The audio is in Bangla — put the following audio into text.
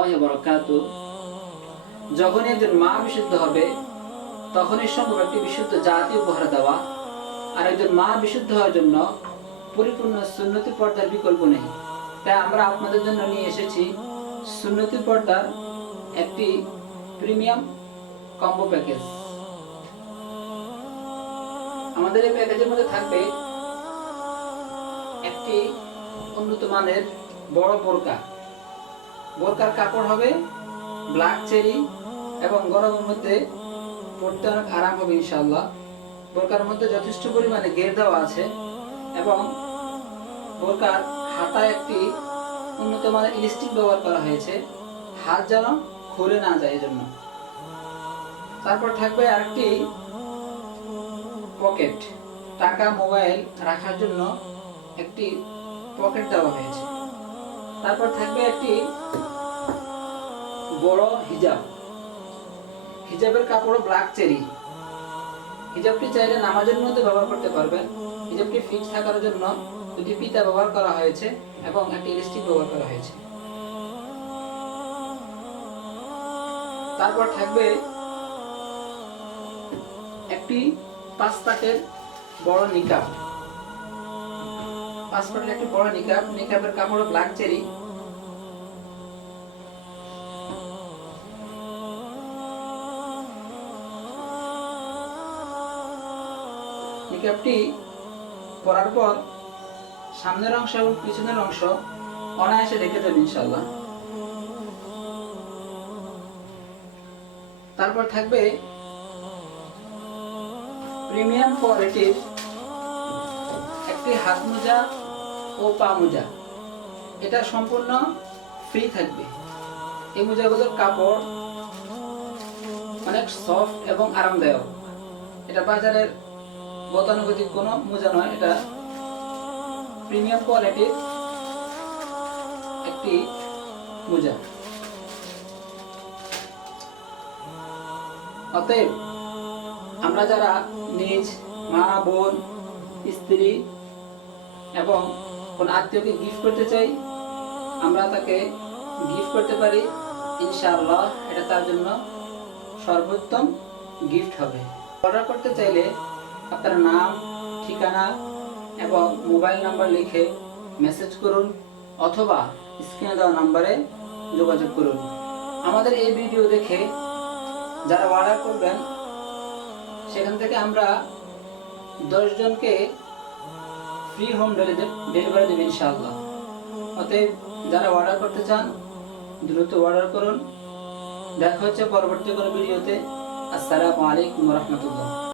রাহমাতুল্লাহি ওয়া বারাকাতুহু। যখন একজন মা বিশুদ্ধ হবে তখনই সম্ভব একটি বিশুদ্ধ জাতি উপহার দেওয়া। আর একজন মা বিশুদ্ধ হওয়ার জন্য পরিপূর্ণ সুন্নতি পর্দার বিকল্প নেই। তাই আমরা আপনাদের জন্য নিয়ে এসেছি সুন্নতি পর্দার একটি প্রিমিয়াম কম্বো প্যাকেজ। আমাদের এই প্যাকেজের মধ্যে থাকবে একটি উন্নত মানের বড় বোরকার কাপড় হবে ব্ল্যাক চেরি এবং গরমের মধ্যে পড়তে অনেক আরাম হবে ইনশাআল্লাহ। বোরকার মধ্যে যথেষ্ট পরিমাণে ঘের দেওয়া আছে এবং বোরকার হাতায় একটি উন্নত মানের ইলাস্টিক ব্যবহার করা হয়েছে, হাত যেন খুলে না যায় এজন্য। তারপর থাকবে আরেকটি পকেট, টাকা মোবাইল রাখার জন্য একটি পকেট দেওয়া হয়েছে। তারপর থাকবে একটি বড় হিজাবের কাপড় ব্ল্যাক চেরি। হিজাবটি চাইলে নামাজের মধ্যে ব্যবহার করতে পারবেন। হিজাবটি ফিক্স থাকার জন্য দুটি ফিতা ব্যবহার করা হয়েছে এবং একটি ইলাস্টিক ব্যবহার করা হয়েছে। তারপর থাকবে একটি 5 পাটের বড় নিকাব। 5 পাটের একটি বড় নিকাবের কাপড় ব্ল্যাক চেরি। নিকাবটি পরার পর সামনের অংশ এবং পিছনের অংশ অনায়াসে ঢেকে যাবে ইনশাআল্লাহ। তারপর থাকবে প্রিমিয়াম কোয়ালিটির একটি হাত মোজা ও পা মোজা। এটা সম্পূর্ণ ফ্রি থাকবে। এই মোজাগুলোর কাপড় অনেক সফট এবং আরামদায়ক। এটা বাজারের গতানুগতিক কোনো মোজা নয়, এটা প্রিমিয়াম কোয়ালিটির একটি মোজা। অতএব আমরা যারা নিজ মা, বোন, স্ত্রী এবং কোন আত্মীয়কে গিফট করতে চাই, আমরা তাকে গিফট করতে পারি ইনশাআল্লাহ। এটা তার জন্য সর্বোত্তম গিফট হবে। অর্ডার করতে চাইলে আপনার নাম, ঠিকানা এবং মোবাইল নাম্বার লিখে মেসেজ করুন অথবা স্ক্রিনে দেওয়া নাম্বারে যোগাযোগ করুন। আমাদের এই ভিডিও দেখে যারা অর্ডার করবেন সেখান থেকে আমরা 10 জনকে ফ্রি হোম ডেলিভারি দেব ইনশাআল্লাহ। অতএব যারা অর্ডার করতে চান দ্রুত অর্ডার করুন। দেখা হচ্ছে পরবর্তী কোনো ভিডিওতে। আসসালামু আলাইকুম ওয়া রাহমাতুল্লাহ।